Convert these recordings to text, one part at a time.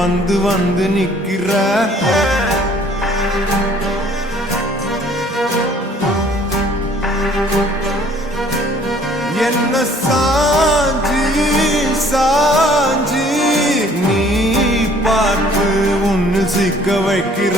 வந்து வந்து நிக்கிற என்ன சாஞ்சி சாஞ்சி நீ பார்த்து ஒன்னு சிக்க வைக்கிற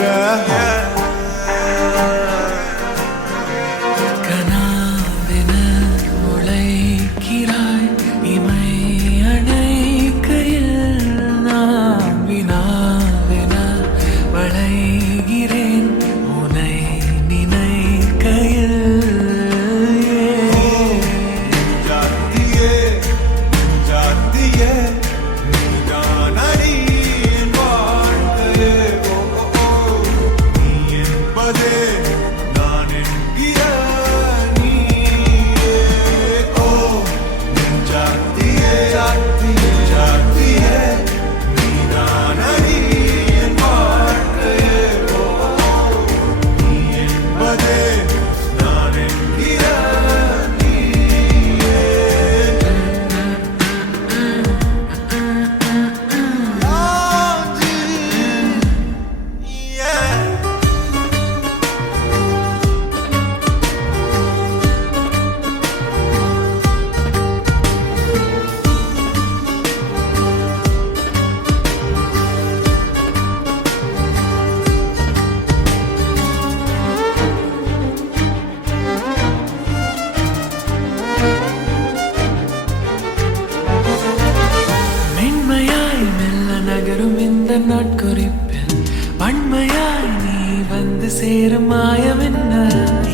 நாட்குறிப்பில் வன்மையாய் நீ வந்து சேரும் மாயம்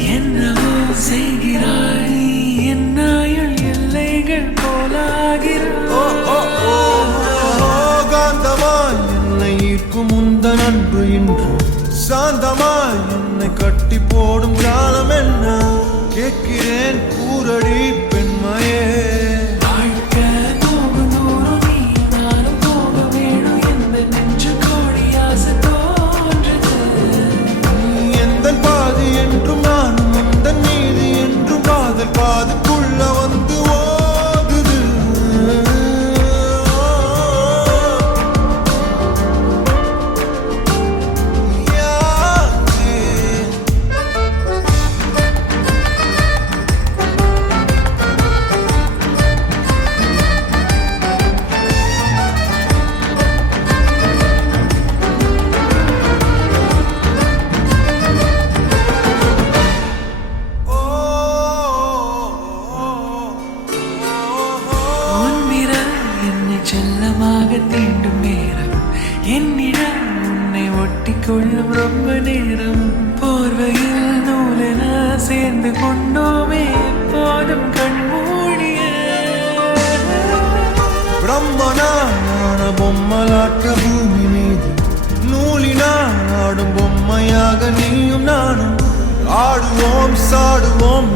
என்னவோ செய்கிறாய் என்னாயுள் எல்லைகள் போலாகிறாய் காந்தமாய் என்னை ஈர்க்கும் உந்த நன்று இன்று சாந்தமாய் என்னை கட்டி போடும் காலம் என்ன கேட்கிறேன் கூரடி பெண்மையே பாதுக்குள்ள வந்து ஓடுது செல்லமாக தீண்டும் நேரம் என்னிடம் உன்னை ஒட்டிக்கொள்ளும் ரொம்ப நேரம் போர்வையில் நூலென சேர்ந்து கொண்டோமே போதும் கண்மூடிய பிரம்மனான பொம்மலாட்ட பூமி மீது நூலினால் ஆடும் பொம்மையாக நீயும் நானும் ஆடுவோம் சாடுவோம்